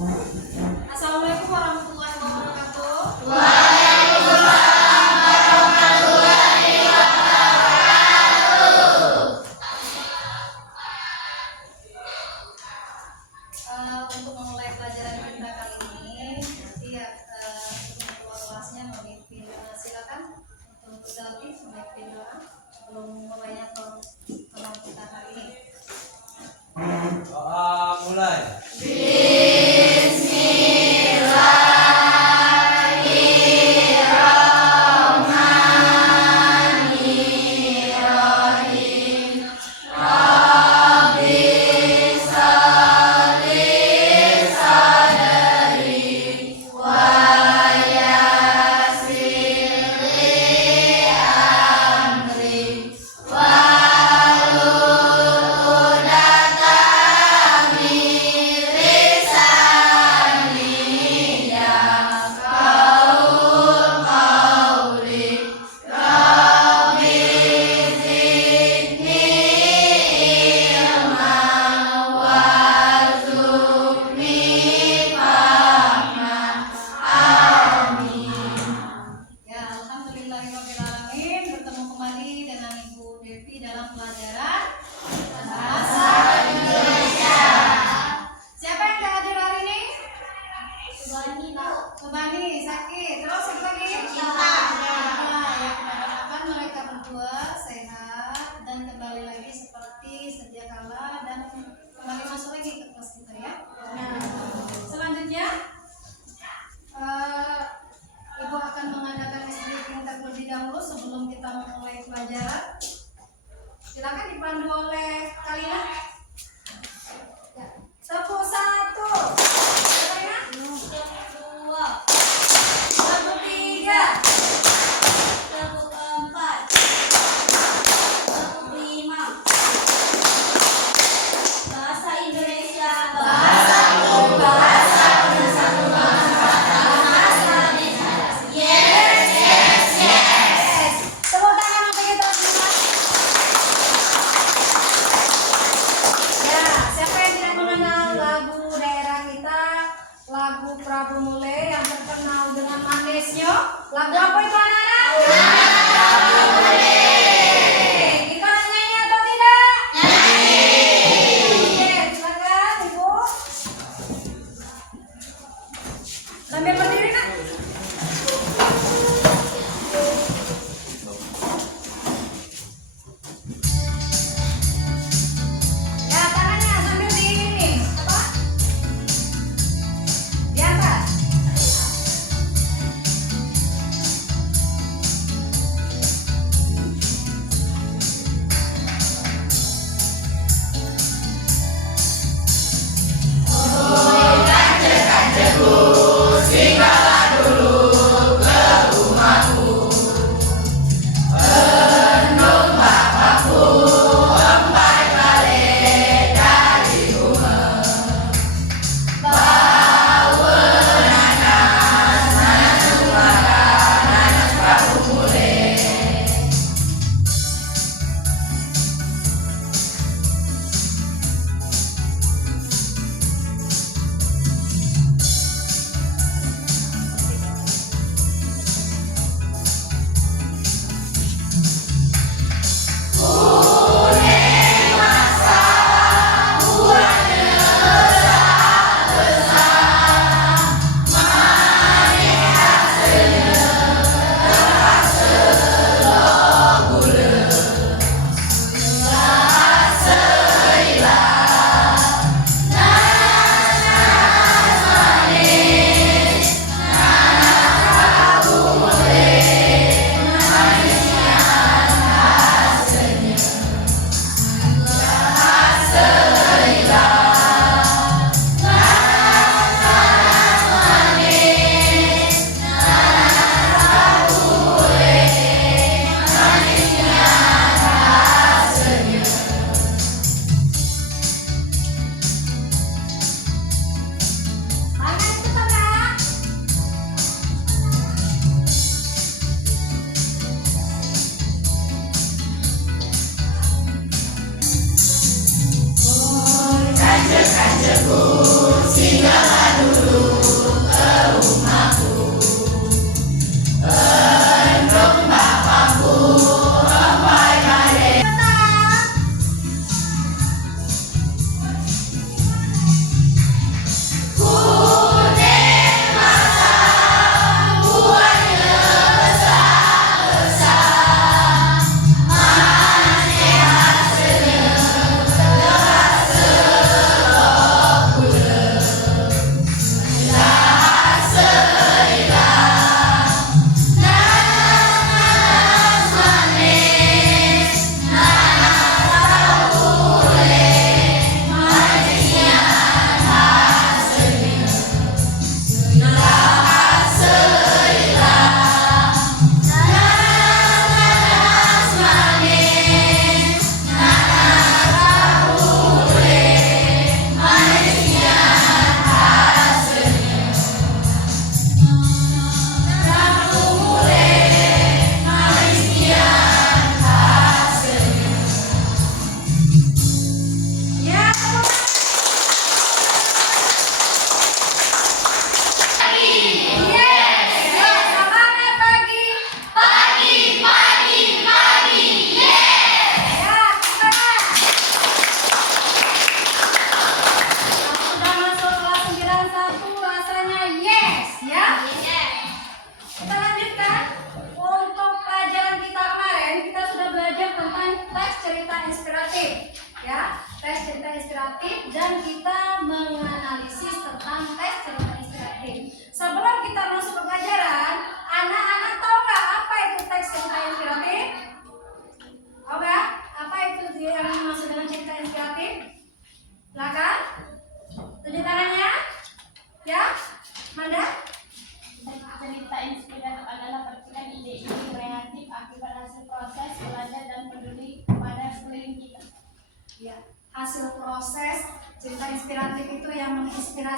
Assalamualaikum warahmatullahi wabarakatuh. Waalaikumsalam warahmatullahi wabarakatuh. Untuk memulai pelajaran kita kali ini, nanti untuk ketua kelasnya memimpin. Silakan untuk Delvi memimpin doa sebelum memulainya pertemuan kita hari ini. Doa mulai. Ya, alhamdulillahirobbilalamin, bertemu kembali dengan Ibu Devi dalam pelajaran bahasa Indonesia. Siapa yang tidak hadir hari ini? Subani sakit. Terus siapa lagi? Ya, kita doakan mereka berdua sehat dan kembali lagi seperti sedia kala dan kembali masuk lagi ke kelas kita ya. Selanjutnya Ibu akan mengadakan speaking terlebih dahulu sebelum kita memulai pelajaran. Silakan dipandu oleh kalian. Ya. Tepuk 1, tepuk 2, tepuk 3, tepuk 4, tepuk 5. Bahasa Indonesia, bahasa bersatu bangsa. Tepuk tangan untuk kita semua. Ya, siapa yang tidak mengenal lagu daerah kita, lagu Prabu Mule yang terkenal dengan manisnya? Lagu apa itu anak-anak? Prabu Mule. Kita nyanyi atau tidak? Nyanyi. Oke, silakan Ibu. Sambil berdiri nak. Ya, tangannya sambil di ini, apa? Di atas. Kanjeng kanjengku, singa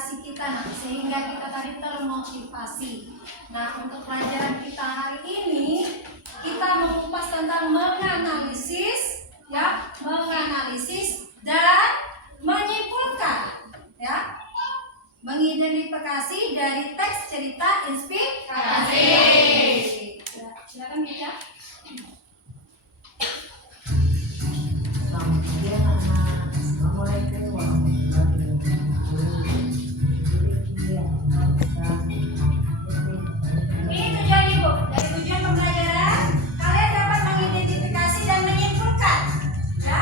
inspirasi kita nanti sehingga kita tadi termotivasi. Nah, untuk pelajaran kita hari ini kita mengupas tentang menganalisis, ya, menganalisis dan menyimpulkan, ya, mengidentifikasi dari teks cerita inspirasi. Ya, silakan ya. Ini tujuan Ibu. Dari tujuan pembelajaran, kalian dapat mengidentifikasi dan menyimpulkan, ya,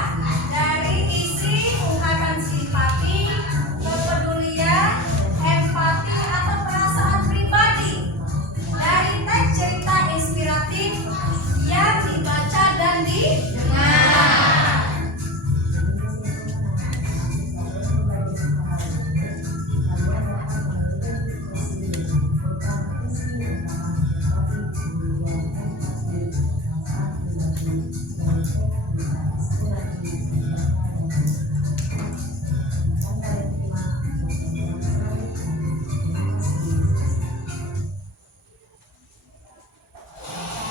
dari isi ungkapan simpati, kepedulian, empati atau perasaan pribadi dari teks cerita inspiratif yang dibaca dan didengar.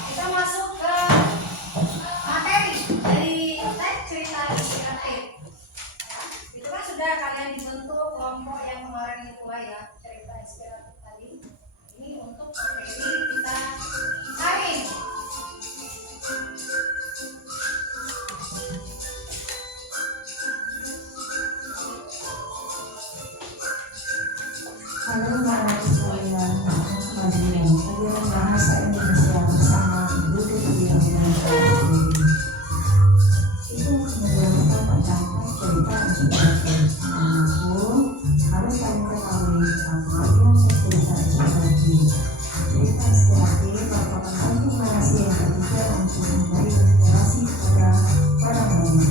Kita masuk ke materi dari teks cerita inspiratif. Ya, itu kan sudah kalian dibentuk kelompok yang kemarin itu ya, cerita inspiratif tadi. Ini untuk materi kita hari ini. Halo anak sekalian, kembali pelajaran bahasa Indonesia bersama Ibu Tuti yang itu menjelaskan tentang cerita inspiratif. Namun harus kamu ketahui bahwa cerita inspiratif. Cerita inspiratif merupakan bentuk narasi yang bertujuan untuk memberi inspirasi kepada orang lain.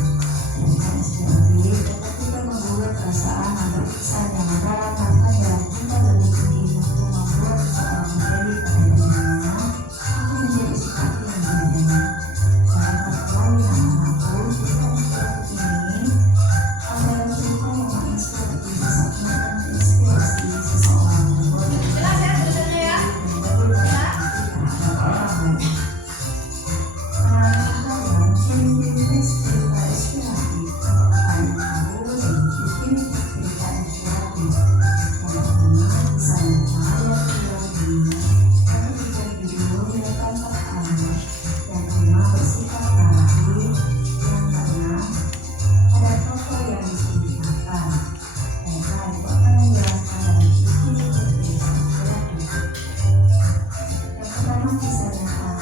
Cerita inspiratif dapat juga membuat perasaan atau kesan yang mendalam tanpa kita berpikir untuk membuat seseorang menjadi pada dirinya atau menjadi seperti yang dirinya. Dalam kata lain anak-anakku, cerita inspiratif ini adalah cerita yang menginspirasi saat menginspirasi seseorang membuat Jelas ya tulisannya ya? orang lain. Anak-anak ciri-ciri cerita inspiratif atau apa yang tahu dan ciri-ciri cerita inspiratif. Yang pertama, misalnya ayat pribadi, yang ketiga judul yang tampak aneh, yang kelima bersifat narasi, yang keenam ada tokoh yang diceritakan. Baiklah, Ibu akan menjelaskan dari ciri-ciri cerita inspiratif. Yang pertama, kisah nyata.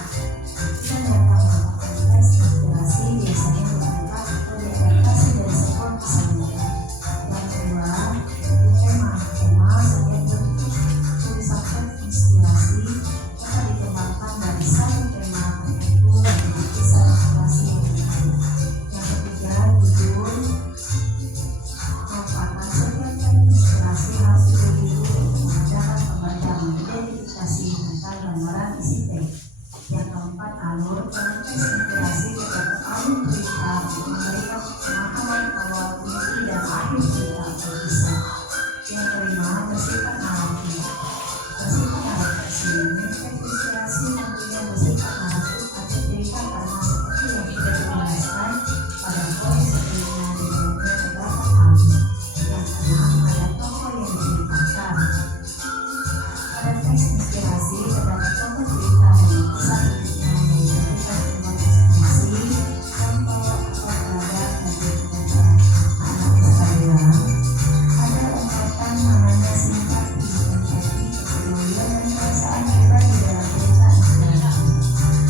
Kisah nyata merupakan teks inspirasi biasanya diangkat atau diadaptasi dari sebuah kisah nyata. Yang kedua, yaitu tema. Tema sebagai bentuk tulisan teks inspirasi dapat dikembangkan dari satu tema tertentu menjadi kisah inspirasi yang lain. Yang ketiga, judul merupakan setiap teks inspirasi harus diberi judul untuk memudahkan pembaca mengidentifikasi tentang gambaran isi teks. Yang keempat, alur. Dalam teks inspirasi terdapat alur cerita untuk memberikan pemahaman awal, inti, dan akhir cerita atau kisah. Yang kelima, bersifat naratif. Bersifat naratif ini teks inspirasi tentunya bersifat naratif atau cerita karena seperti yang sudah dijelaskan pada poin sebelumnya di dalamnya terdapat alur. Yang keenam, ada tokoh yang diceritakan. Pada teks inspirasi terdapat tokoh cerita dan kisah hidupnya yang dijadikan sumber inspirasi. Contoh atau teladan bagi kita anak sekalian, ada ungkapan namanya simpati, empati, kepedulian, dan perasaan pribadi dalam cerita inspirasi.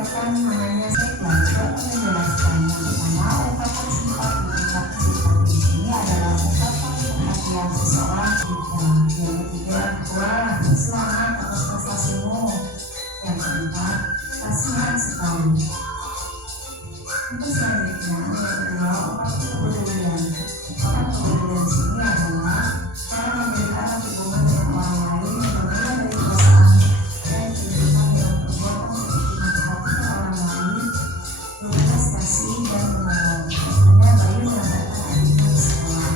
ungkapkan namanya Sekla juga akan menjelaskan yang pertama ungkapan simpati. Ungkapan simpati di sini adalah ungkapan perhatian seseorang kita. Yang ketiga, wah selamat atas prestasimu. Yang keempat, kasihan sekali. Untuk selanjutnya, yang kedua, ungkapan kepedulian. Ungkapan kepedulian di sini adalah cara memberikan hubungan dengan orang lain yang berbeda dari perasaan dan tunjukkan dalam perbuatan seperti memperhatikan orang lain, berbelas kasih dan menolong. Contohnya Bayu mengantarkan adiknya ke sekolah.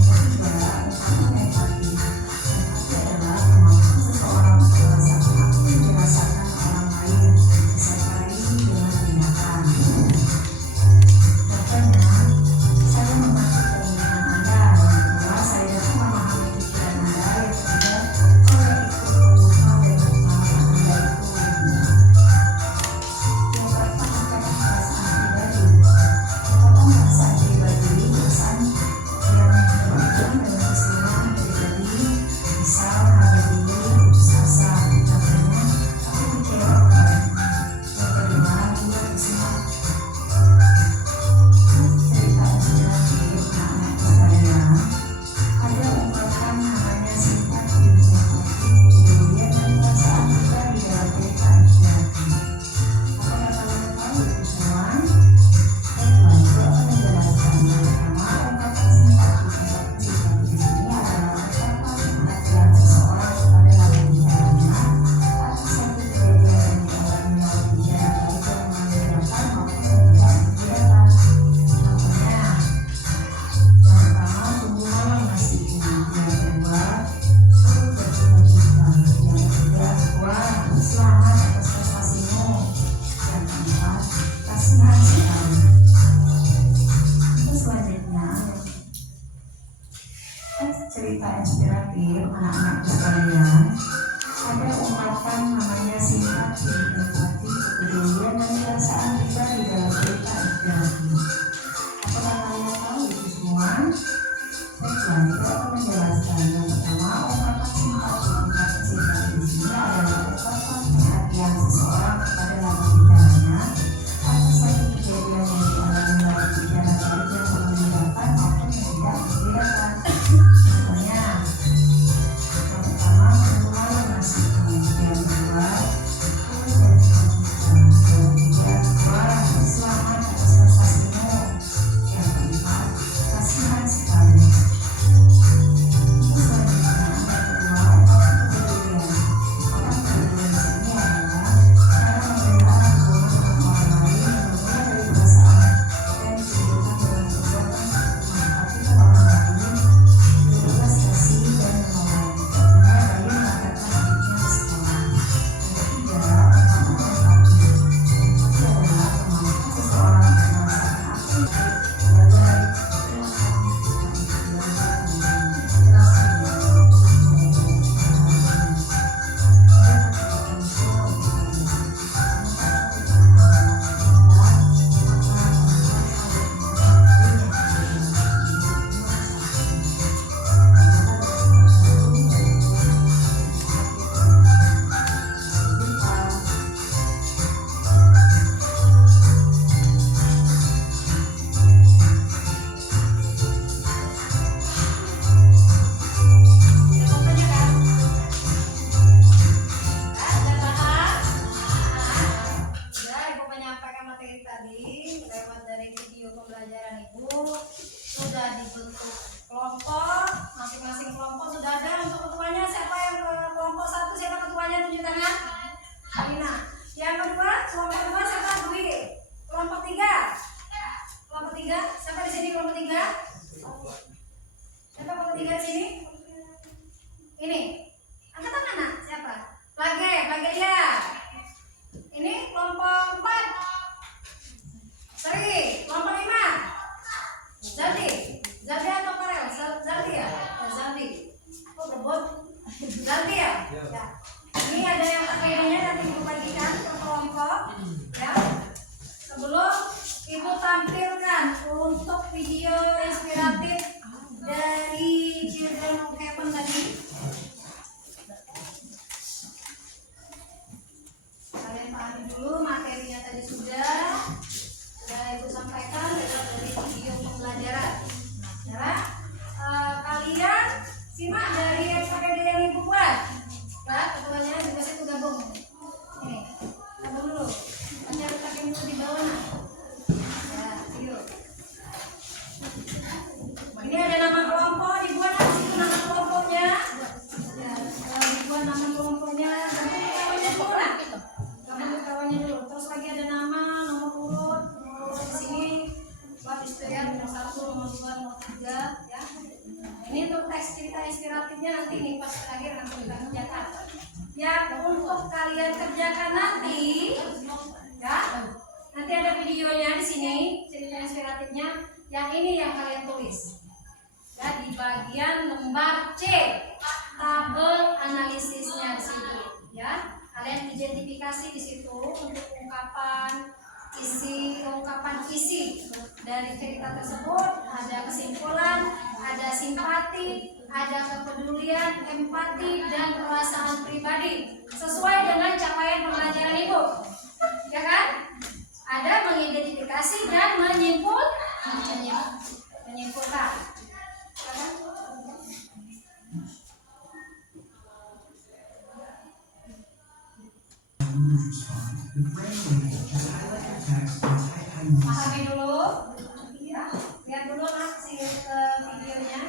Yang ketiga, ungkapan empati. Empati adalah kemampuan seseorang untuk merasakan apa yang dirasakan orang lain, disertai dengan tindakan. Contohnya, saya memahami keinginan Anda. Yang kedua, saya dapat memahami pikiran Anda. Yang ketiga, saya ikut berusaha dengan pengalaman Anda itu. Yang keempat, ungkapan perasaan pribadi. Ungkapan perasaan pribadi, perasaan yang berhubungan dengan keseluruhan pribadi, misal harga diri, putus asa. Contohnya, aku kecewa. Yang kelima, dia bersemangat. Cerita inspiratif anak-anak sekalian, ada ungkapan namanya simpati, empati, kepedulian dan perasaan pribadi dalam cerita inspiratif. Apakah kalian tahu itu semua? Baiklah, itu akan menjelaskan. Yang pertama, ungkapan simpati. Ungkapan simpati di sini adalah ungkapan perhatian seseorang kepada lawan bicaranya atas satu kejadian yang dialami lawan bicara, baik yang menggembirakan maupun yang tidak menggembirakan. Contohnya, yang pertama, tunggu malam nasiku. Yang kedua, turut bercita-cita. Yang ketiga, wah selamat atas prestasimu. Yang keempat, kasihan sekali. Untuk selanjutnya, cerita inspiratif anak-anak sekalian, ada ungkapan namanya simpati, empati, kepedulian dan perasaan pribadi dalam cerita inspiratif. Apakah kalian tahu itu semua? Baiklah, itu akan menjelaskan. Yang pertama, ungkapan simpati. Ungkapan simpati di sini adalah ungkapan perhatian seseorang kepada lawan bicaranya atas satu kejadian yang dialami lawan bicara, baik yang menggembirakan maupun yang tidak menggembirakan. Contohnya, yang pertama, tunggu malam nasiku. Yang kedua, turut bercita-cita. Yang ketiga, wah selamat atas prestasimu. Yang keempat, kasihan sekali. Untuk selanjutnya, yang kedua, ungkapan kepedulian. Ungkapan kepedulian di sini adalah cara memberikan hubungan dengan orang lain yang berbeda dari perasaan dan ditunjukkan dalam perbuatan seperti memperhatikan orang lain, berbelas kasih dan menolong. Contohnya Bayu mengantarkan adiknya ke sekolah. Yang ketiga, ungkapan empati. Empati adalah kemampuan seseorang untuk merasakan apa yang baik Sudah Ibu menyampaikan materi tadi lewat dari video pembelajaran Ibu. Sudah dibentuk kelompok, masing-masing kelompok sudah ada. Untuk ketuanya siapa yang ke kelompok 1? Siapa ketuanya? Tunjuk tangan. Alina. Yang kedua, kelompok 2 siapa? Dwi. Kelompok 3. Kelompok 3 siapa di sini? Kelompok 3. Siapa kelompok 3 di sini? Ini. Angkat tangan nak. Siapa? Plage dia. Ini kelompok 4. Seri. Kelompok 5. Zaldi atau Farel? Zaldi ya? Zaldi. Oh berbot. Zaldi ya? Ya. Ini ada yang akhirnya nanti Ibu bagikan ke kelompok. Ya. Sebelum Ibu tampilkan untuk video inspiratif dari Children of Heaven tadi. Kalian pahami dulu materinya tadi sudah Ibu sampaikan dari video pembelajaran. Nah, kalian simak dari SKPD yang Ibu buat. Ya, ketuanya juga saya gabung. Ini, gabung dulu. Nanti harus pakai itu di bawah. Ya, yuk. Ini ada nama kelompok, dibuat di situ nama kelompoknya. Ya, dibuat nama kelompoknya. Gabung kawannya dulu. Terus lagi ada nama, nomor urut. Di sini buat istirahat nomor 1, nomor 2, nomor 3 ya. Ini untuk teks cerita inspiratifnya nanti nih pas terakhir nanti kita kerjakan. Ya, untuk kalian kerjakan nanti ya. Nanti ada videonya di sini cerita inspiratifnya. Yang ini yang kalian tulis. Ya, di bagian lembar C. Tabel analisisnya di situ ya. Kalian identifikasi di situ untuk ungkapan isi dari cerita tersebut, ada kesimpulan, ada simpati, ada kepedulian, empati, dan perasaan pribadi sesuai dengan capaian pembelajaran Ibu, ya kan? Ada mengidentifikasi dan menyimpulkan, ya kan? Pahami dulu, ya. Lihat dulu nak videonya.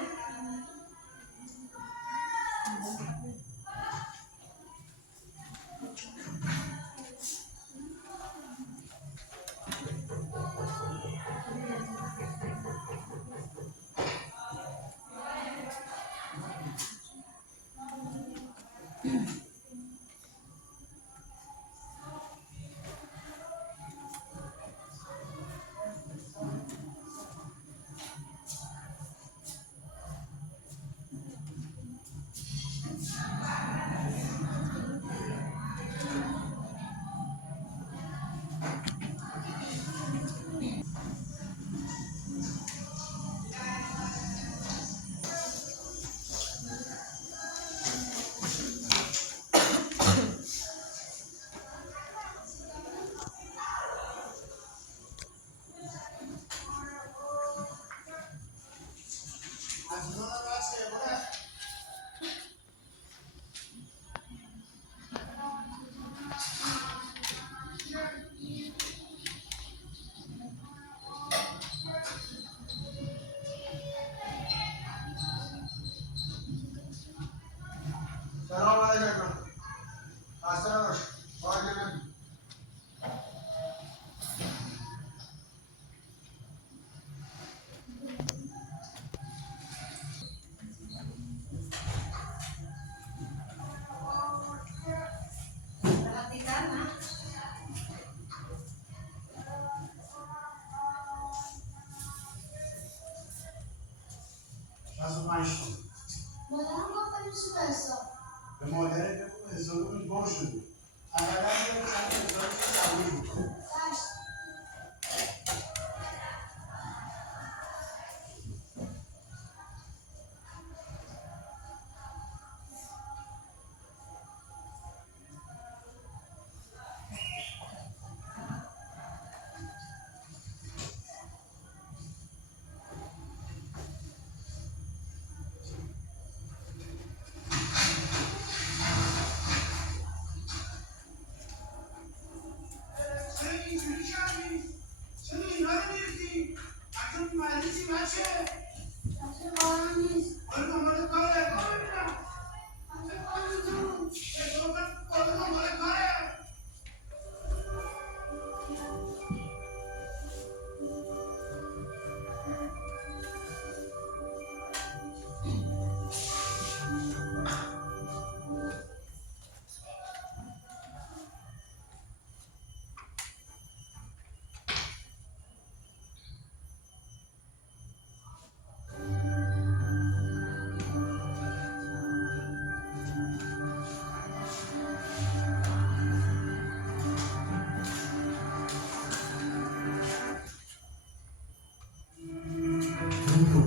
Perhatikan, nak. Faz o maestro. Mas eu não vou fazer isso dessa. Eu modelo e resolvo um bom estudo. A verdade é que está pensando em saúde. Faz.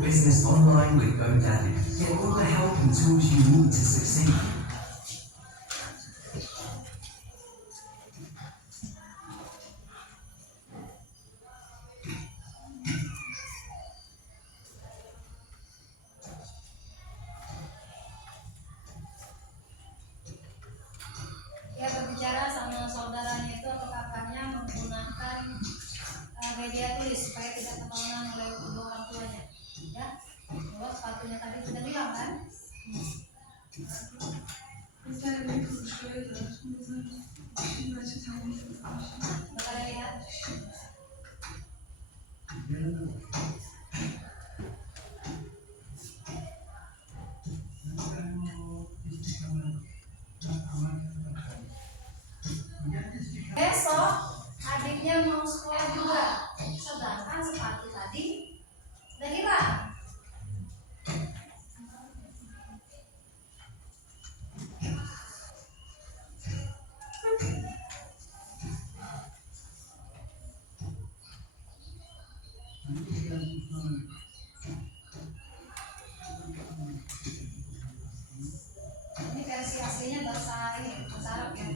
Business online with GoDaddy. Get all the help and tools you need to succeed. media tulis supaya tidak ketahuan oleh kedua orang tuanya. Ya, bahwa sepatunya tadi sudah hilang kan? Udah ada lihat? Besok adiknya mau sekolah juga, sedangkan sepatu tadi udah hilang. Ini versi aslinya bahasa ini, bahasa Arab ya.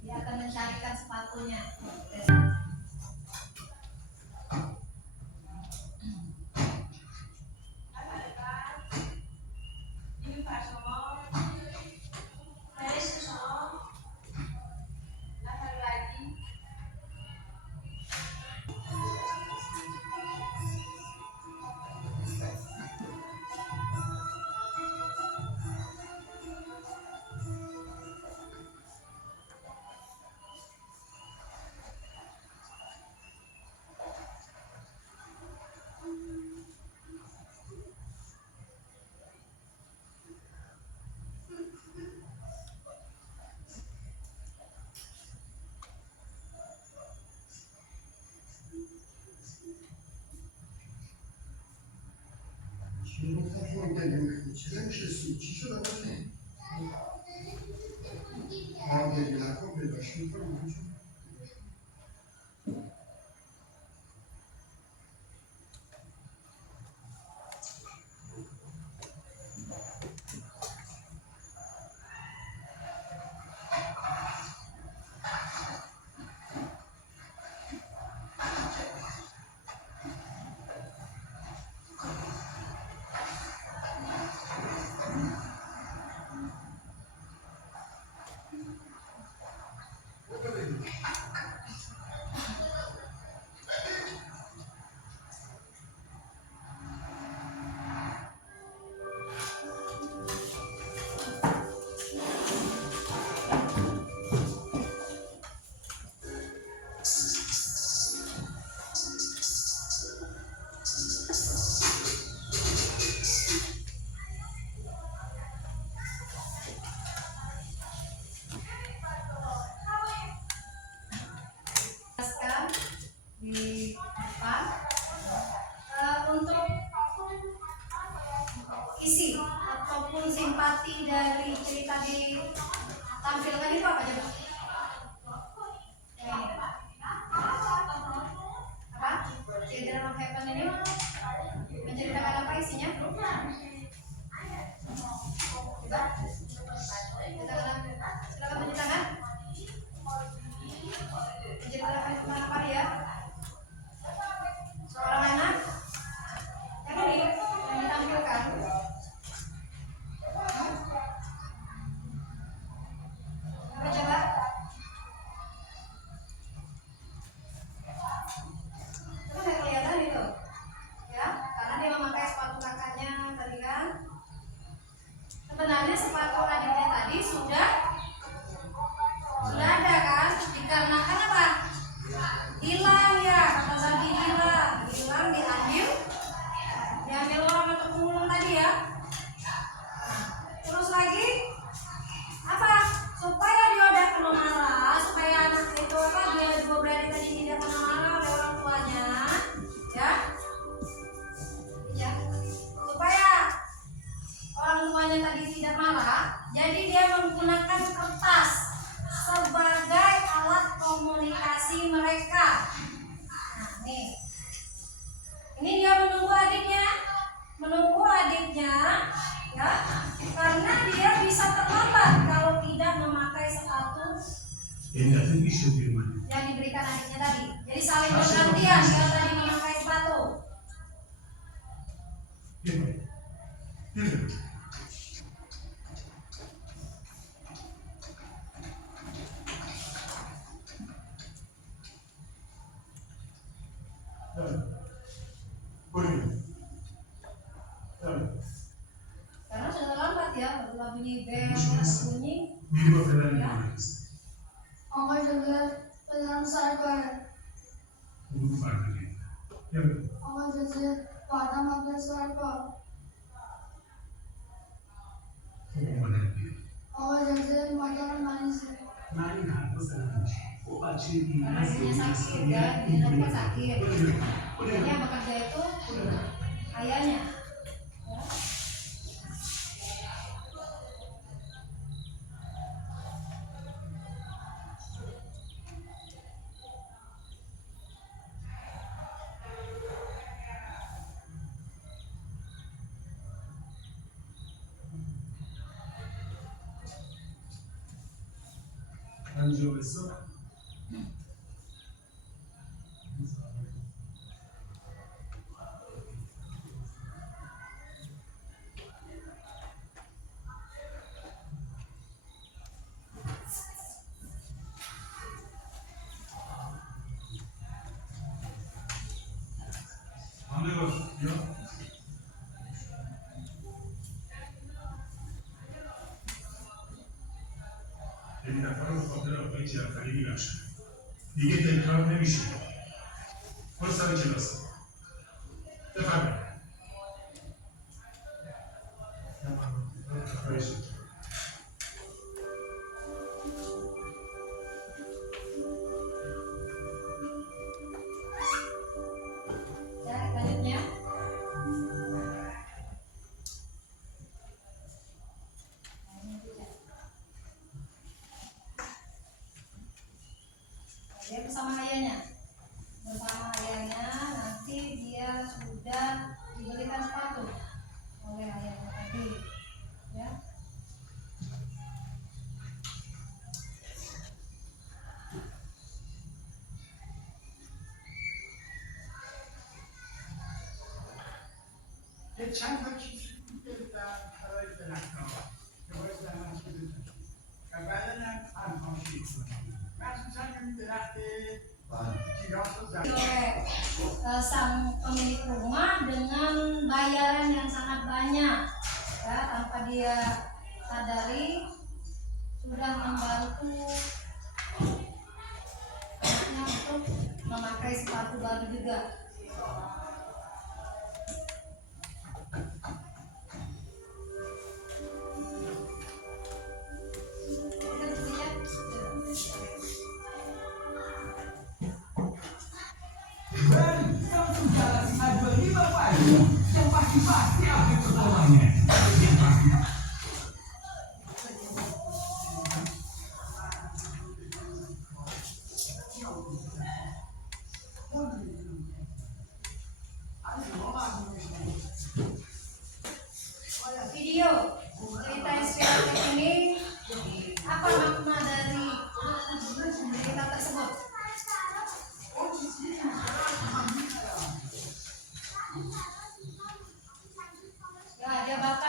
Dia akan mencarikan sepatunya. Di depan untuk isi ataupun simpati dari cerita ditampilkan itu apa coba? Apa? Cerita dalam Happen ini menceritakan apa isinya? Coba. Silakan menceritakan. Menceritakan tentang apa dia? Seorang anak yang ditampilkan. Apa coba? Itu nggak kelihatan itu, ya? Karena dia memakai sepatu kakaknya tadi kan. Sebenarnya sepatu Bunyi. Karena sudah terlambat ya, baru bunyi bel, bunyi. Biri bakımdan yapıyoruz. Ama dedi benim sayfa. Bunu fark edin. Evet. Ama dedi badem abla sayfa. Okumadan yapıyor. Ama dedi madem manisi. Nani nggak pesan. Oh, acil Karena ibunya sakit ya, ibunya kan sakit. Yang bekerja itu ayahnya. Ya. Anjo besok. Anlıyor. Ya. Demin yaparım fotoğraf için kalemi yaşa. Dige tekrar ne bir şey. Burası bir kirası. Efendim. Ya, lanjutnya. Dia bersama ayahnya. Bersama ayahnya nanti dia sudah dibelikan sepatu oleh ayahnya tadi. Ya. Geçen vakit daha parayı da nakla. Yavaş da nasıl dedi. Kabarana an konuşuyor. Masih saya minta Oleh sang pemilik rumah dengan bayaran yang sangat banyak, ya, tanpa dia sadari sudah membantu anaknya untuk memakai sepatu baru juga. Yang pasti update performanya. Yang pasti. Video cerita inspiratif ini, apa makna dari cerita tersebut? Ya, dia bakal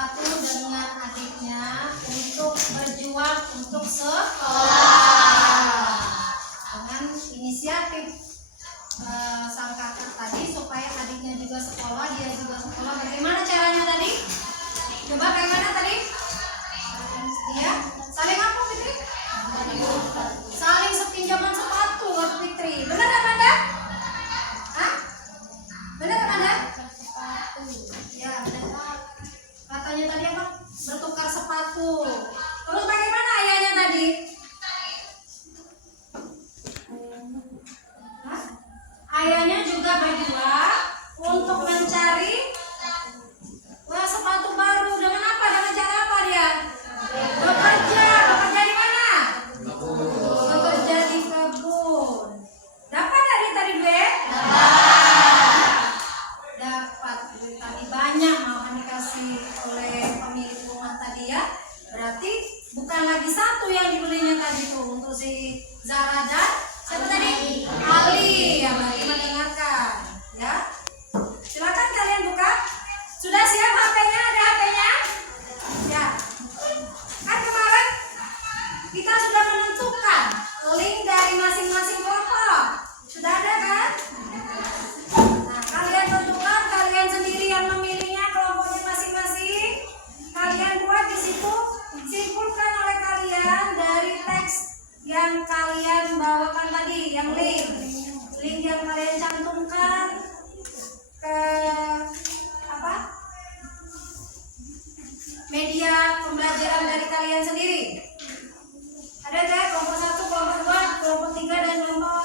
sepatu dengan adiknya untuk berjuang untuk sekolah. Dengan inisiatif sang kakak tadi supaya adiknya juga sekolah, dia juga sekolah. Bagaimana caranya tadi? Coba bagaimana tadi? Iya, saling apa Fitri? Saling sepinjaman sepatu Wak Fitri. Benar Amanda? Hah? Benar Amanda? Ya, benar. Katanya tadi apa? Bertukar sepatu. Terus bagaimana ayahnya tadi? Hah? Ayahnya juga berjuang untuk mencari sepatu baru. Dengan apa? Dengan cara apa dia? Bekerja. Bekerja di mana? Bekerja di kebun. Dapat tadi duit? Dapat duit tadi banyak, malahan dikasih oleh pemilik rumah tadi ya. Berarti bukan lagi satu yang dibelinya tadi tuh untuk si Zara dan siapa tadi? Ali yang lagi mendengarkan ya. Silakan kalian buka. Sudah siap HP-nya? Ada HP-nya? Ya. Kan kemarin kita sudah menentukan link dari masing-masing kelompok. Sudah ada kan? Nah, kalian tentukan, kalian sendiri yang memilihnya, kelompoknya masing-masing. Kalian buat di situ, simpulkan oleh kalian dari teks yang kalian bawakan tadi, yang link yang kalian cantumkan ke apa? Media pembelajaran dari kalian sendiri. Ada kan? Kelompok 1, kelompok 2, kelompok 3 dan kelompok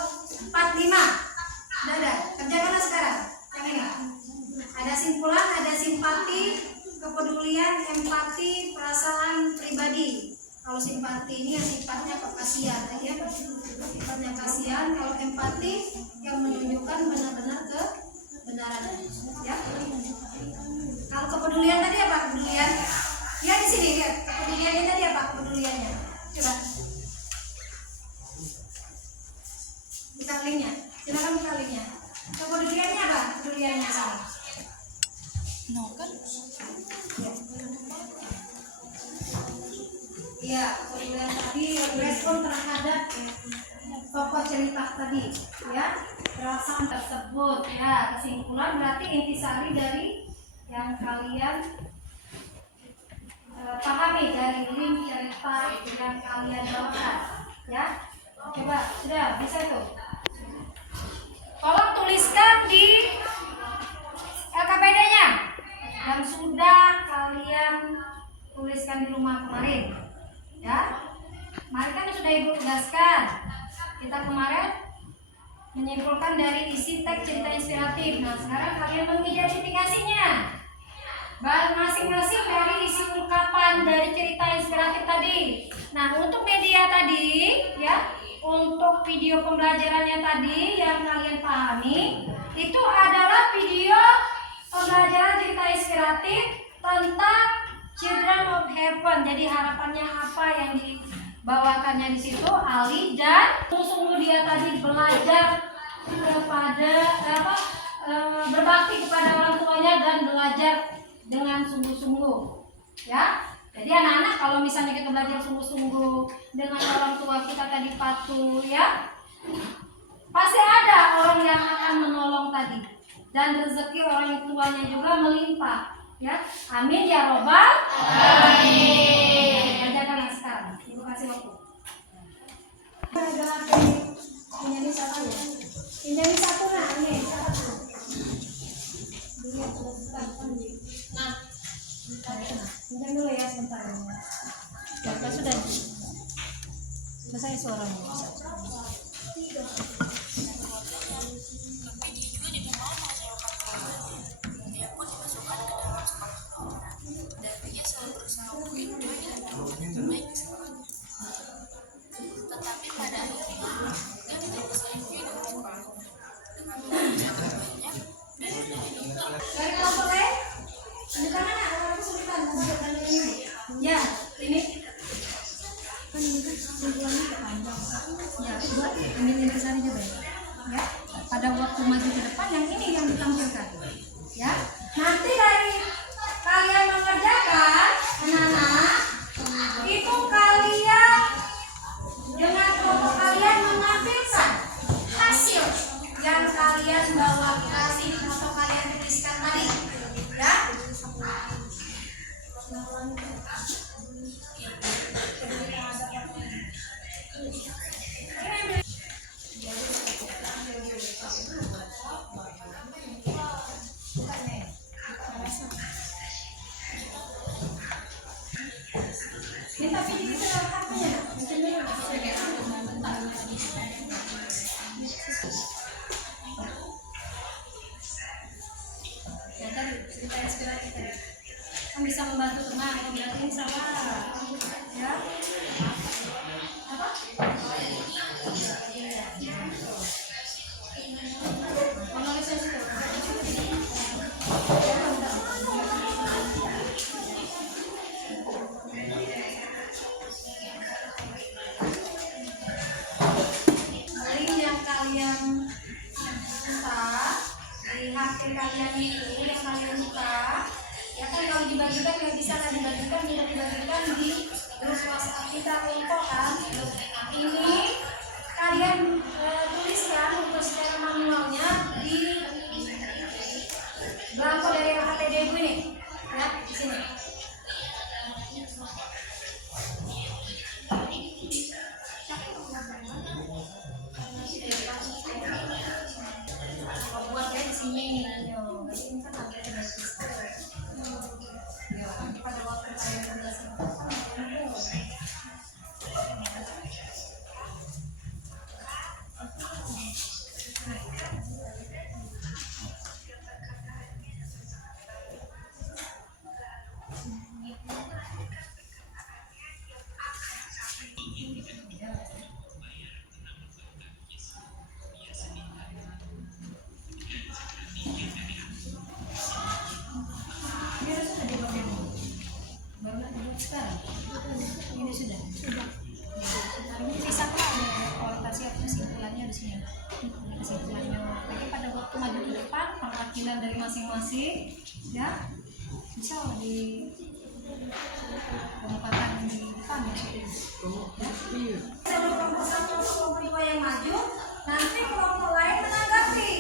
4, 5. Ada. Kerjakanlah sekarang. Yang ini. Ada simpulan, ada simpati, kepedulian, empati, perasaan pribadi. Kalau simpati ini sifatnya kekasihan, ya. Sifatnya kasihan. Kalau empati yang menunjukkan benar-benar kebenaran, ya. Kalau kepedulian tadi apa? Kepedulian? Ya di sini lihat. Kepeduliannya tadi apa? Kepeduliannya. Coba. Buka linknya. Silakan buka linknya. Kepeduliannya apa? Kepeduliannya sini. No kan? Ya. Iya, kepedulian tadi respon terhadap tokoh cerita tadi, ya. Perasaan tersebut, ya. Kesimpulan berarti intisari dari yang kalian pahami dari link cerita yang kalian bawakan, ya. Coba, sudah bisa itu. Tolong tuliskan di LKPD-nya yang sudah kalian tuliskan di rumah kemarin, ya. Kemarin kan sudah ibu tugaskan. Kita kemarin menyimpulkan dari isi teks cerita inspiratif. Nah, sekarang kalian mengidentifikasinya. Masing-masing dari isi ungkapan dari cerita inspiratif tadi. Nah, untuk media tadi, ya, untuk video pembelajarannya tadi yang kalian pahami, itu adalah video pembelajaran cerita inspiratif tentang Children of Heaven. Jadi harapannya apa yang dibawakannya di situ? Ali dan sungguh dia tadi belajar kepada berbakti kepada orang tuanya dan belajar dengan sungguh-sungguh, ya. Jadi anak-anak kalau misalnya kita belajar sungguh-sungguh dengan orang tua kita tadi patuh, ya, pasti ada orang yang akan menolong tadi dan rezeki orang tuanya juga melimpah, ya. Amin ya robbal alamin. Kerjakan sekarang. Ibu kasih waktu. Pinjami satu ya. Pinjami satu nah, ini satu. Nah, pinjam dulu ya sebentar. Ya, sudah. Selesai suaramu. Tetapi pada akhirnya dia tidak bisa hidup sekolah dengan Dari kelompok lain? Di tangan ada kesulitan ini. Ya, ini kan ini kan simpulannya panjang. Ya, coba ambil intisari juga ya. Ya, pada waktu maju ke depan yang ini yang ditampilkan. Ya, nanti dari kalian mengerjakan cerita inspiratif kan bisa membantu teman. Berarti ini salah ya. Apa? Menulisnya situ. Link yang kalian suka di HP kalian itu yang kalian suka ya kan, kalau dibagikan nggak bisa kan dibagikan di grup WhatsApp kita kelompok kan. Ini kalian tuliskan untuk secara manualnya di belangko dari HTD ibu ini ya, di sini. Buat ya di sini. Yo, ini kan ada yo, pada waktu saya ini sudah. Ini bisa kok kualitasnya atau kesimpulannya di sini. Kesimpulannya lagi pada waktu maju ke depan perwakilan dari masing-masing ya bisa di penempatan di depan ya. Sebelum kelompok satu kelompok dua yang maju, nanti kelompok lain menanggapi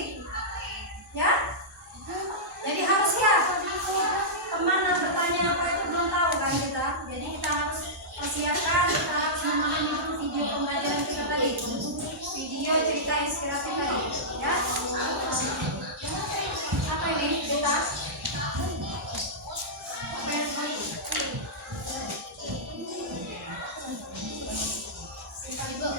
ya. Jadi harus siap. Kemana bertanya apa itu belum tahu kan kita. Jadi kita harus persiapkan, kita harus memahami dulu video pembelajaran kita tadi, video cerita inspiratif tadi ya. Apa ini kita? Apa yang tadi? Singkat itu.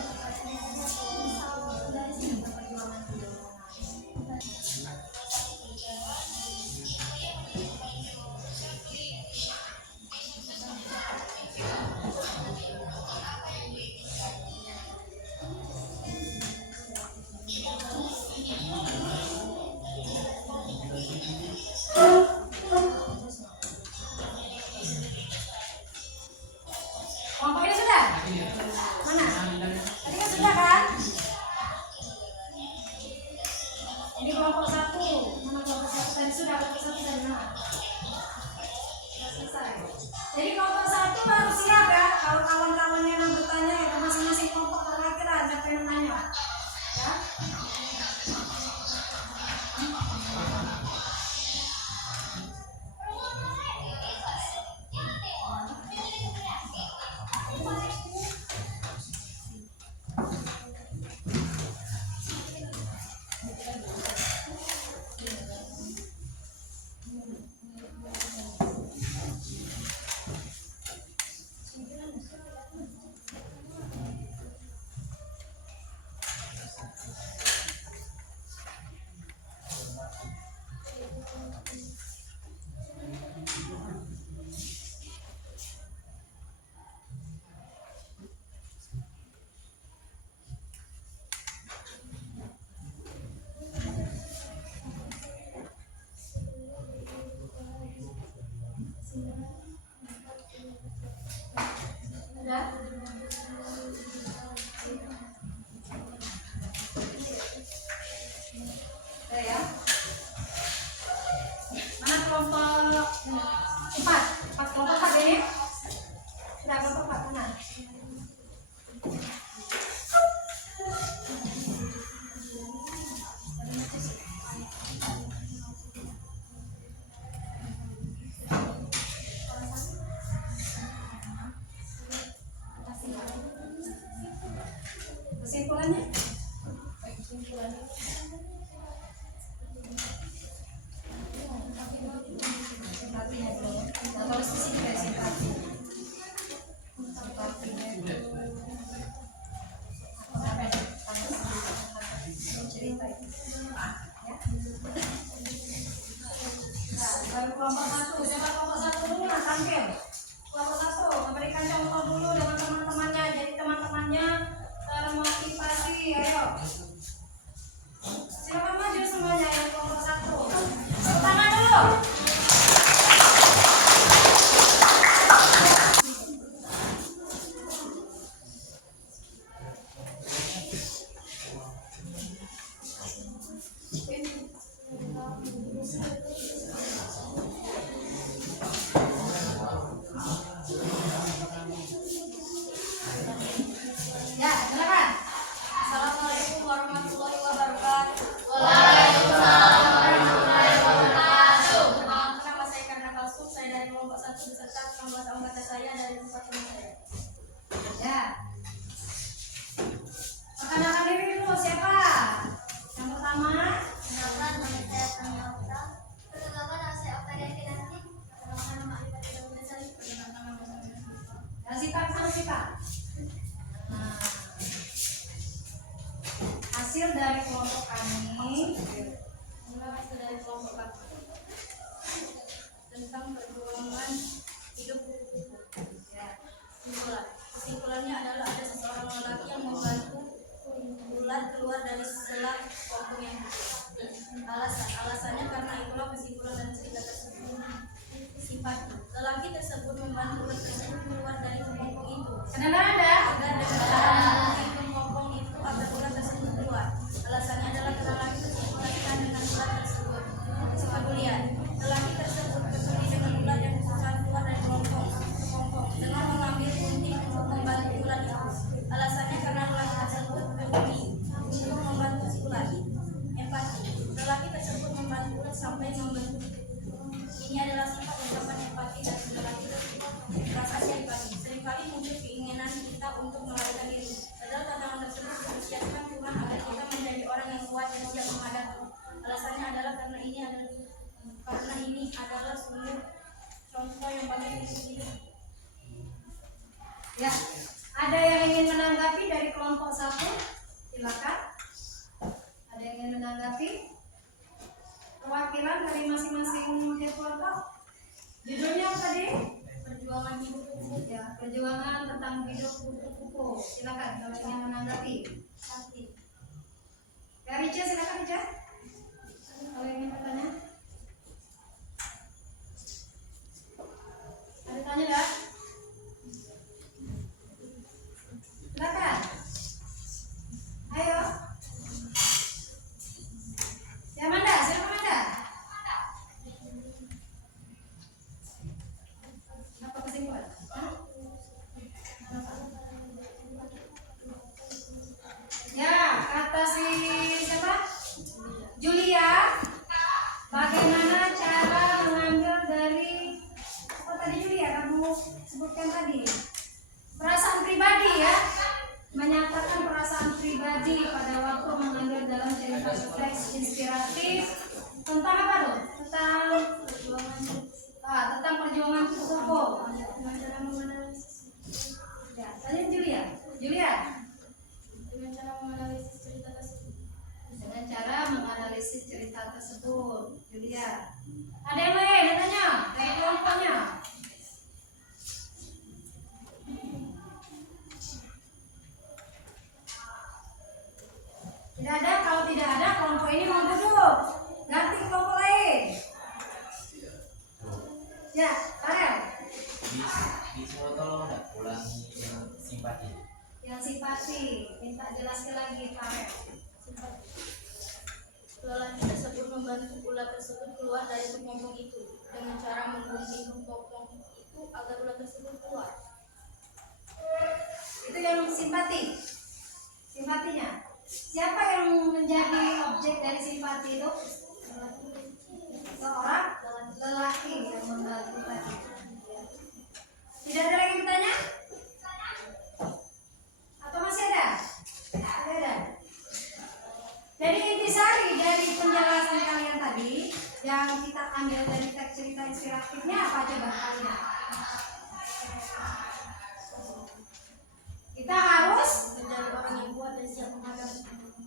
Kelompok ini sudah? Mana? Tadi kan sudah kan? Ini kelompok satu. Mana kelompok satu tadi sudah? Kelompok satu tadi mana? Sudah selesai. Jadi kelompok satu harus siap ya. Kalau kawan-kawannya yang bertanya ya ke masing-masing kelompok perwakilan siapa yang nanya? Ya. Sudah? Sudah ya? Mana kelompok 4 kelompok 4 ini? Sudah kelompok 4 mana? Kesimpulannya? Atau di sini Baru kelompok 1. Siapa kelompok 1 dulu nah tampil. Kelompok 1 memberikan contoh dulu dengan teman-temannya. Jadi teman-temannya termotivasi. Ayo. Silakan maju semuanya yang kelompok 1. Tepuk tangan dulu. Ya, silakan. Assalamualaikum warahmatullahi wabarakatuh. Waalaikumsalam warahmatullahi wabarakatuh. Nama saya Karna Kalsum, saya dari kelompok 1 beserta anggota saya dari tempat teman saya. Ya. Perkenalkan diri dulu siapa? Yang pertama, Kenalkan nama saya Tania Okta. Perkenalkan nama saya Okta Gaya Kinanti. Perkenalkan nama Alifah Tidak Menyesali. Perkenalkan nama saya dan sifat sama sifat. Nah, hasil dari kelompok kami adalah hasil dari kelompok kami tentang perjuangan hidup kupu-kupu. Ya, kesimpulannya adalah ada seseorang lelaki yang membantu ular keluar dari sela kelompok yang hidup. Alasannya karena itulah kesimpulan dan cerita tersebut. Sifat lelaki tersebut membantu ular tersebut keluar dari kelompok itu. Kedengaran ada? Agar dengan cara membuat kelompok itu agar ular tersebut keluar. Alasannya adalah karena lelaki tersebut berkaitan dengan ular tersebut. Kepedulian lelaki tersebut peduli dengan ular yang berusaha keluar dari kelompok dengan mengambil gunting untuk membantu ular itu. Alasannya karena lelaki tersebut peduli untuk membantu si ular. Empati lelaki tersebut membantu ular sampai membentuk. Ini adalah sifat ungkapan empati dan lelaki tersebut merasa simpati. Seringkali muncul keinginan kita untuk melarikan diri. Padahal tantangan tersebut dipersiapkan Tuhan agar kita menjadi orang yang kuat dan siap menghadapi. Alasannya adalah karena ini adalah sungguh contoh yang paling diikuti. Ya, ada yang ingin menanggapi dari kelompok 1? Silakan. Ada yang ingin menanggapi? Perwakilan dari masing-masing kelompok. Judulnya apa tadi? Perjuangan hidup kupu. Ya, perjuangan tentang hidup kupu-kupu. Silakan kalau ingin menanggapi. Nanti. Ya, Rica, silakan Rica. Kalau ingin bertanya. Ada tanya enggak? Silakan. Ayo. Ya, Manda, silakan Manda. Apa kesimpulan? Ya, kata si siapa? Julia. Bagaimana cara mengambil dari apa tadi Julia kamu sebutkan tadi? Perasaan pribadi ya. Menyatakan perasaan pribadi pada waktu mengambil dalam cerita teks inspiratif tentang apa tuh? Tentang perjuangan kupu-kupu. Dengan cara menganalisis. Ya, tanya Julia. Dengan cara menganalisis cerita tersebut. Dengan cara menganalisis cerita tersebut, Julia. Ada yang lain? Tanya dari kelompoknya. Tidak ada, kalau tidak ada kelompok ini mau duduk. Ganti kelompok lain. Ya, Farel. Bisa tolong nggak ulangi yang simpati? Yang simpati, minta jelaskan lagi Farel. Lelaki tersebut membantu ular tersebut keluar dari kepompong itu dengan cara menggunting kepompong itu agar ular tersebut keluar. Itu yang simpati. Simpatinya. Siapa yang menjadi objek dari simpati itu? Seorang lelaki yang membantu tadi. Tidak ada lagi bertanya? Atau masih ada? Tidak ada. Jadi intisari dari penjelasan kalian tadi yang kita ambil dari teks cerita inspiratifnya apa coba kalian? Kita harus Menjadi orang yang kuat dan siap menghadapi.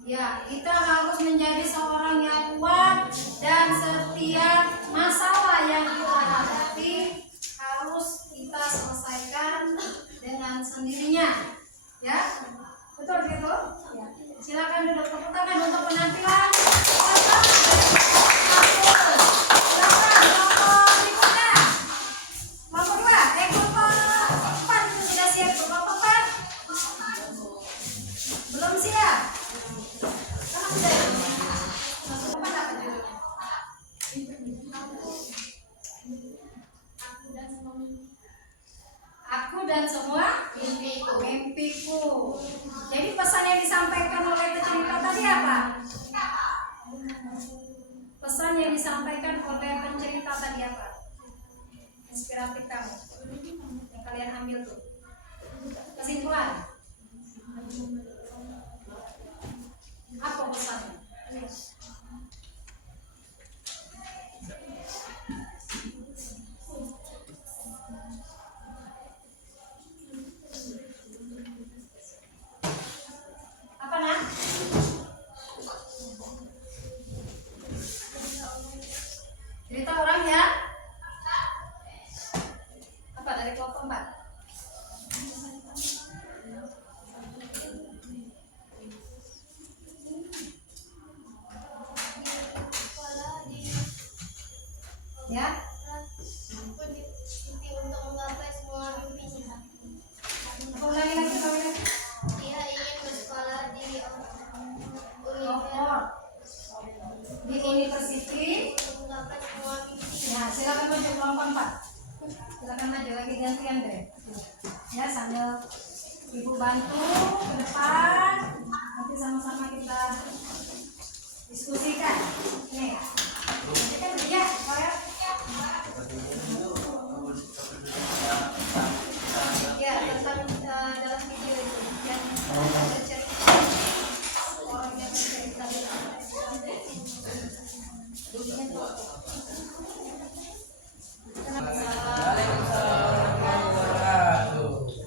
ya, kita harus menjadi seorang yang kuat dan setiap masalah dan semua mimpiku. Jadi pesan yang disampaikan oleh pencerita tadi apa? Pesan yang disampaikan oleh pencerita tadi apa? Inspiratif kamu yang kalian ambil tuh. Kesimpulan. Apa pesannya? Apa nak? Cerita orang ya? Apa dari kelompok 4? Ya, Mimpi untuk menggapai semua mimpinya. apa ulangi lagi, ulangi lagi. Dia ingin bersekolah di Oxford di University. untuk menggapai semua mimpinya. Ya, silakan maju kelompok 4. Silakan maju lagi gantian deh. Ya, sambil ibu bantu ke depan. Nanti sama-sama kita diskusikan. Nih, nanti kan ya, kayak ya tentang dalam video itu yang bercerita orang yang bercerita.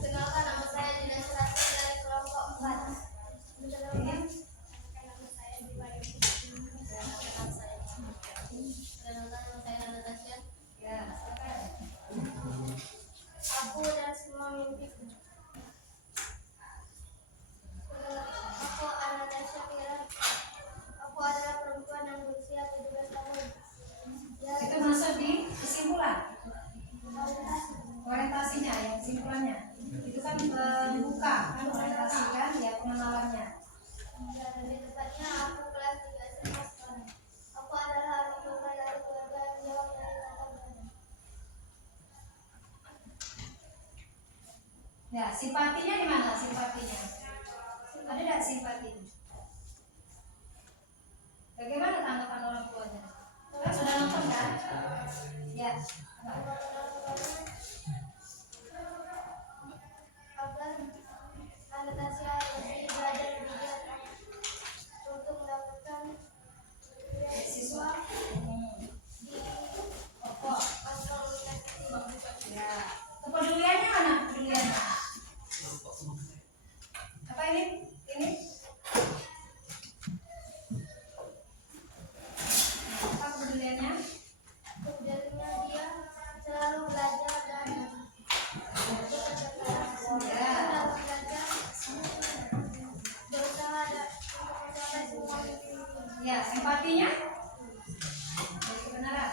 Perkenalkan, nama saya Dina Serati dari kelompok 4. Perkenalkan, nama saya Dipa Dewi. Perkenalkan, nama saya Nana Tasya. Ya, Aku dan semua mimpiku. Aku Ananda Syakira. Aku adalah perempuan yang berusia 17 tahun. Ya, itu masuk di kesimpulan. orientasi. Orientasinya ya, kesimpulannya itu kan membuka kan orientasi kan ya, pengenalannya. Dan lebih tepatnya, aku kelas 3 SMA sekarang. Aku adalah anak tunggal dari keluarga yang jauh dari latar belakang. Ya, simpatinya di mana simpatinya? Ada tidak simpatinya? Bagaimana tanggapan orang tuanya? Kan sudah nonton kan? Ya. Agar Anda Tasya lebih belajar lebih giat untuk mendapatkan beasiswa di Pokok. Oxford University. Ya. Kepeduliannya mana kepeduliannya? Apa ini? Ini? Apa kepeduliannya? Kemudiannya dia selalu belajar dan bekerja keras. Selalu belajar, berusaha dan untuk mencapai semua mimpi. Ya, empatinya? Jadi kebenaran.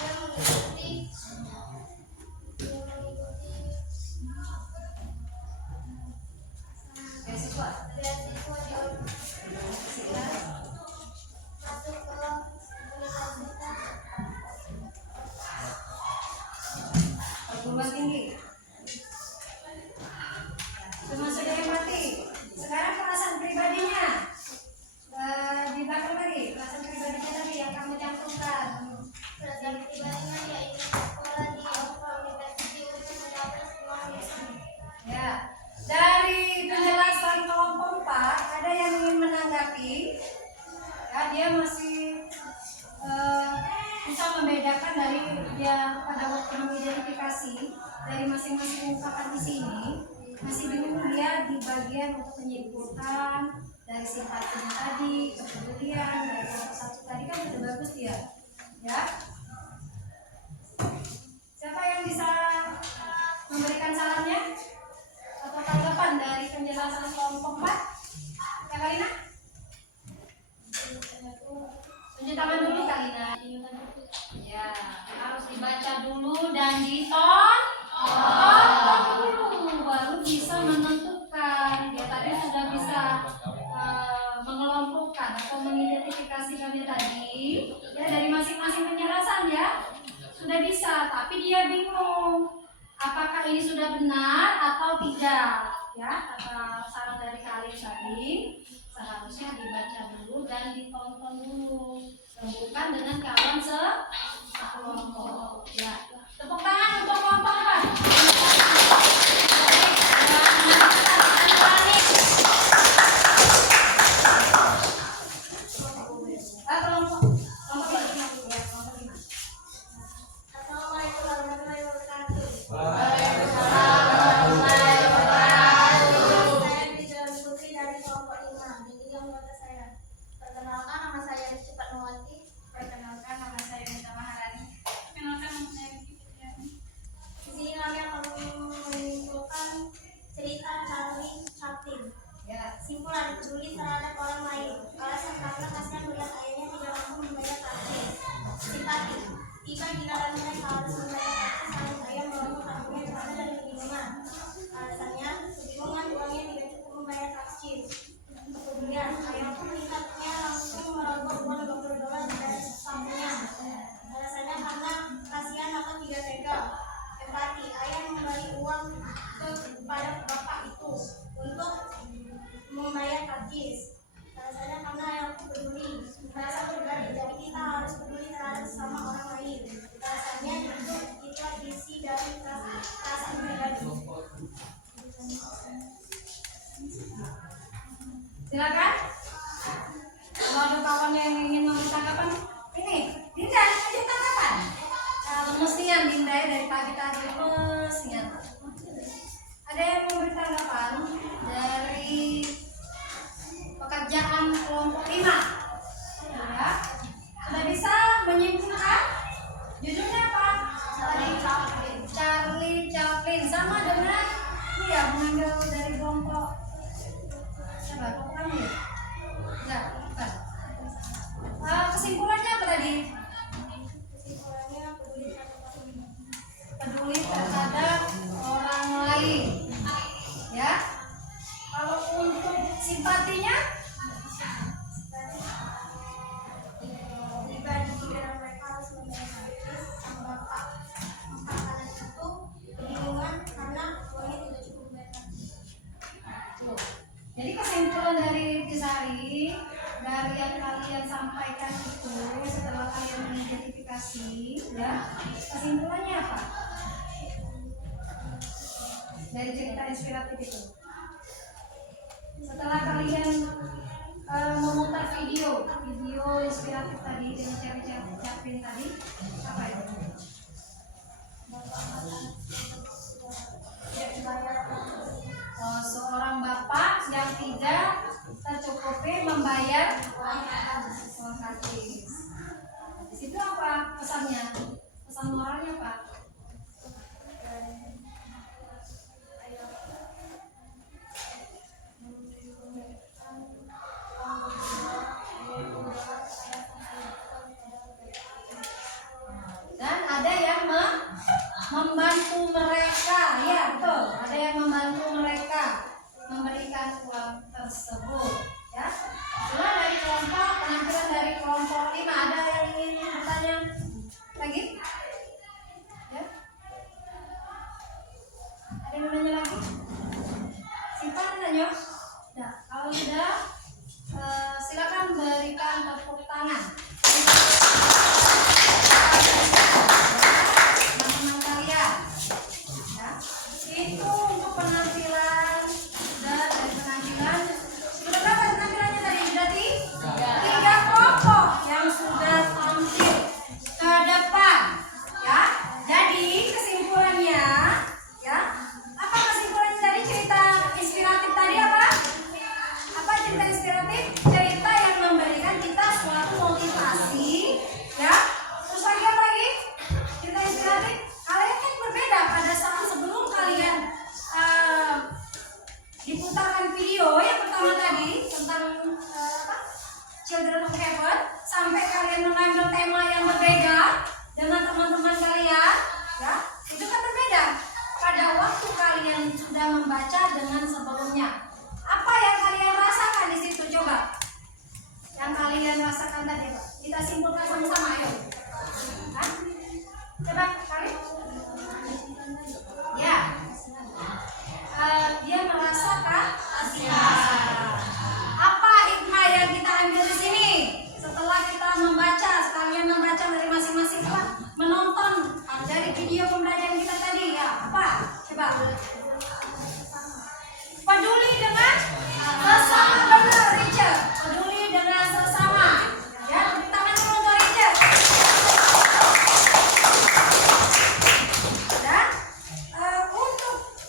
Dia mengikuti Beasiswa. beasiswa di universitas, masuk ke universitas Perguruan tinggi. Cuma sudah empati. Sekarang perasaan pribadinya. Di belakang tadi, perasaan pribadinya tadi yang kamu cantumkan. perasaan pribadinya. Dia ingin sekolah di Oxford University untuk mencapai semua mimpi. Ya, dari penjelasan kelompok 4 ada yang ingin menanggapi. Ya, dia masih bisa membedakan dari dia pada waktu mengidentifikasi dari masing-masing ungkapan di sini. Masih bingung dia di bagian untuk menyimpulkan dari simpatinya tadi, kepedulian dari kelompok 1 tadi kan sudah bagus dia. Ya. Siapa yang bisa memberikan sarannya atau tanggapan dari penjelasan kelompok 4? Kak Kalina? Tunjuk tangan dulu Kalina. Ya, harus dibaca dulu dan ditonton dulu baru bisa menentukan. Ya tadi sudah bisa sudah benar atau tidak, ya. Kata saran dari kalian tadi seharusnya dibaca dulu dan ditonton dulu, bukan dengan kawan sekelompok. Ya, tepuk tangan untuk kelompok apa? Assalamualaikum warahmatullahi wabarakatuh. Saya Bidan Putri dari kelompok 5. Ini yang anggota saya. Perkenalkan, nama saya Rizky Fatmawati. Perkenalkan, nama saya Nita Maharani. Perkenalkan, nama saya Vicky Fitriani. Di sini kami akan menyimpulkan cerita Charlie Chaplin. Ya. Simpulan, peduli terhadap orang lain. Alasan karena kasihan melihat ayahnya tidak mampu membayar taksi. Simpati. Tiba giliran mereka harus membayar taksi saat ayah membangun tabungan terhadap dari kebingungan. Alasannya, kebingungan uangnya tidak cukup membayar taksi. Kemudian, ayah pun melihatnya langsung merogoh uang $20 dari sampulnya. Alasannya karena kasihan atau tidak tega. Empati. Ayah memberi uang kepada bapak itu untuk membayar tajis. Alasannya karena ayah pun peduli, merasa pribadi, jadi kita harus peduli terhadap sesama orang lain. Alasannya itulah isi dari rasa pribadi. Silakan. Kalau ada kawan yang ingin memberi tanggapan, ini Dinda, ayo tanggapan. Mestian Dinda ya, dari pagi tadi mestian. Ada yang memberi tanggapan dari pekerjaan kelompok 5? Ya, sudah bisa menyimpulkan judulnya apa? Charlie Chaplin sama dengan ini ya, mengambil dari kelompok siapa? Kelompok kamu ya? Enggak, bukan. Kesimpulannya apa tadi? Kesimpulannya Peduli terhadap orang lain. Ya. Kalau untuk simpatinya, jika di pikiran mereka harus membayar tajis sang bapak, maka anak itu kebingungan karena uangnya tidak cukup membayar tajis. jadi kesimpulan dari Kisari dari yang kalian sampaikan itu setelah kalian mengidentifikasi, ya, kesimpulannya apa? Dari cerita inspiratif itu. Setelah kalian memutar video inspiratif tadi dengan Charlie Chaplin tadi, apa itu? Seorang bapak yang tidak tercukupi membayar uang karcis. Di situ apa pesannya? Pesan moralnya apa? Dan ada yang membantu mereka, ya betul. Ada yang membantu mereka memberikan uang tersebut, ya. Itulah dari kelompok penampilan dari kelompok 5. Ada yang ingin bertanya lagi? Ya. Ada yang mau nanya lagi? Simpan nanya. Nah, kalau sudah silakan berikan tepuk tangan. Teman-teman kalian, ya. Itu untuk penampilan. Sudah dari penampilan. Sudah berapa penampilannya tadi? Sudah 3 kelompok yang sudah tampil ke depan, ya. Jadi kesimpulannya, ya. Apa kesimpulannya tadi cerita inspiratif tadi apa? Apa cerita inspiratif? Cerita yang memberikan kita suatu motivasi, ya. Terus lagi apa lagi? Cerita inspiratif. Kalian kan berbeda pada saat sebelum kalian diputarkan video yang pertama tadi tentang apa? Children of Heaven, sampai kalian mengambil tema yang berbeda dengan teman-teman kalian, ya. Itu kan berbeda pada waktu kalian sudah membaca dengan sebelumnya. Apa yang kalian rasakan di situ? Coba yang kalian rasakan tadi, Pak. Kita simpulkan sama-sama, ayo. Hah? Coba kalian. Ya.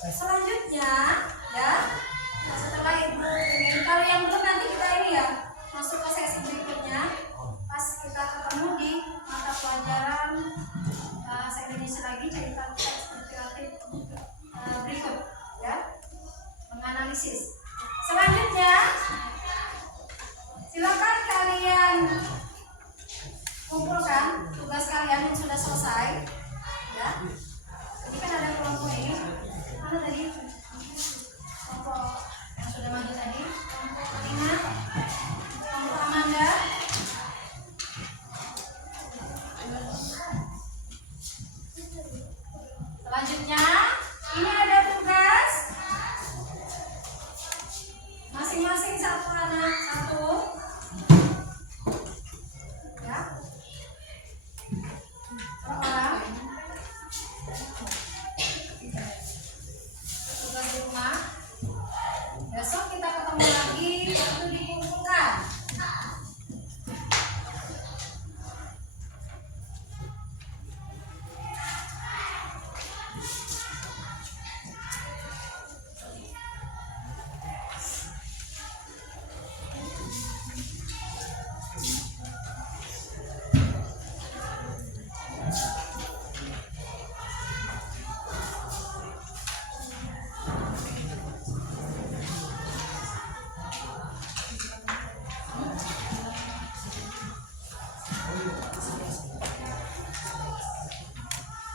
Selanjutnya, ya, setelah ibu ini, kalau yang belum nanti kita ini ya masuk ke sesi berikutnya. Pas kita ketemu di mata pelajaran bahasa Indonesia lagi cerita teks inspiratif berikut, ya, menganalisis. Selanjutnya, silakan kalian kumpulkan tugas kalian yang sudah selesai, ya. Ini kan ada kelompok ini. Mana tadi? Kelompok yang sudah maju tadi. Kelompok Lina, kelompok Amanda. Selanjutnya, ini ada tugas. Masing-masing satu anak satu. Ya. Per orang. Tugas di rumah. Besok kita ketemu lagi waktu dikumpulkan.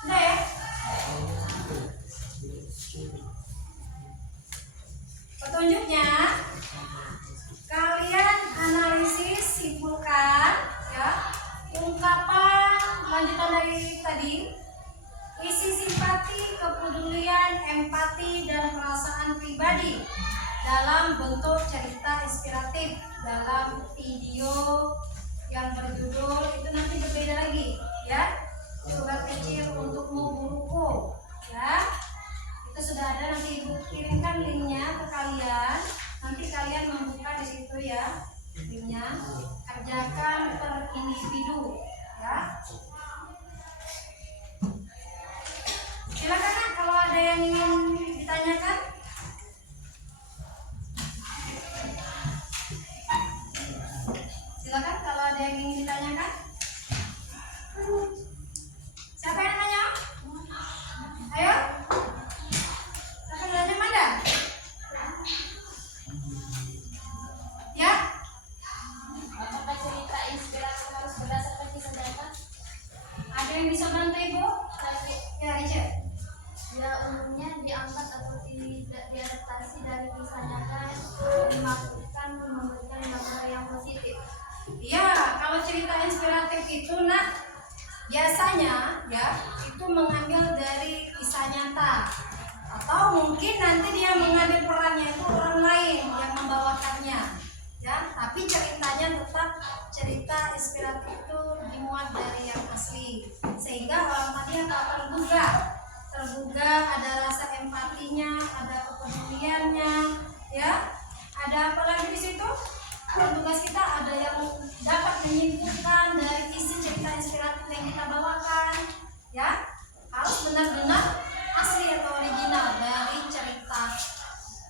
Dek. Petunjuknya, kalian analisis, simpulkan, ya, ungkapan lanjutan dari tadi, isi simpati, kepedulian, empati, dan perasaan pribadi dalam bentuk cerita inspiratif dalam video yang berjudul itu nanti berbeda lagi, ya. Surat kecil untukmu guruku, ya. Itu sudah ada, nanti ibu kirimkan linknya ke kalian. Nanti kalian membuka di situ, ya, linknya. Kerjakan per individu, ya. Silakan Nak, kalau ada yang ingin ditanyakan. Silakan kalau ada yang ingin ditanyakan. Siapa yang nanya? Ayo. Siapa yang nanya, Manda? Ya. Apakah cerita inspiratif harus berdasarkan kisah nyata? Ada yang bisa bantu Ibu? Ya, Ica. Ya, umumnya diangkat atau tidak diadaptasi dari kisah nyata dimaksudkan memberikan gambaran yang positif. Iya, kalau cerita inspiratif itu Nak, biasanya ya itu mengambil dari kisah nyata, atau mungkin nanti dia mengambil perannya itu orang lain yang membawakannya, ya. Tapi ceritanya tetap cerita inspiratif itu dimuat dari yang asli, sehingga orang tadi akan tergugah, ada rasa empatinya, ada kepeduliannya, ya. Ada apa lagi di situ? Dan tugas kita ada yang dapat menyimpulkan dari isi cerita inspiratif yang kita bawakan, ya. Harus benar-benar asli atau original dari cerita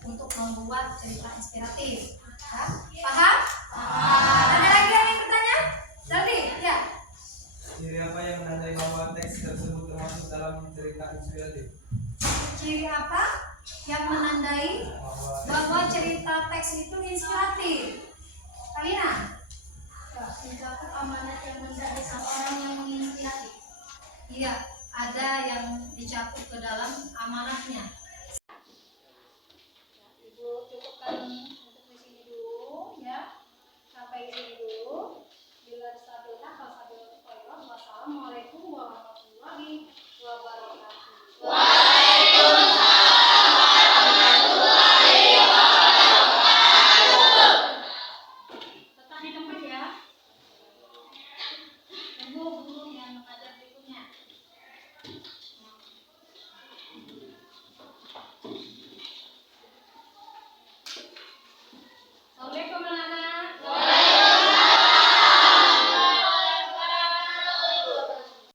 untuk membuat cerita inspiratif, ya. Paham? Ada lagi yang ingin bertanya? Jadi, ya. Ciri apa yang menandai bahwa teks tersebut termasuk dalam cerita inspiratif? Ciri apa yang menandai bahwa cerita teks itu inspiratif? Kalina? Terdapat amanat yang menjadi orang yang menginspirasi. Iya, ada yang dicakup ke dalam amanatnya. Ibu cukupkan untuk di sini dulu, ya. Sampai di sini dulu. Bila stabilnya, kalau stabil itu koyok. Wassalamualaikum warahmatullahi wabarakatuh. Tetap di tempat ya. Tunggu guru yang mengajar berikutnya. Assalamualaikum warahmatullahi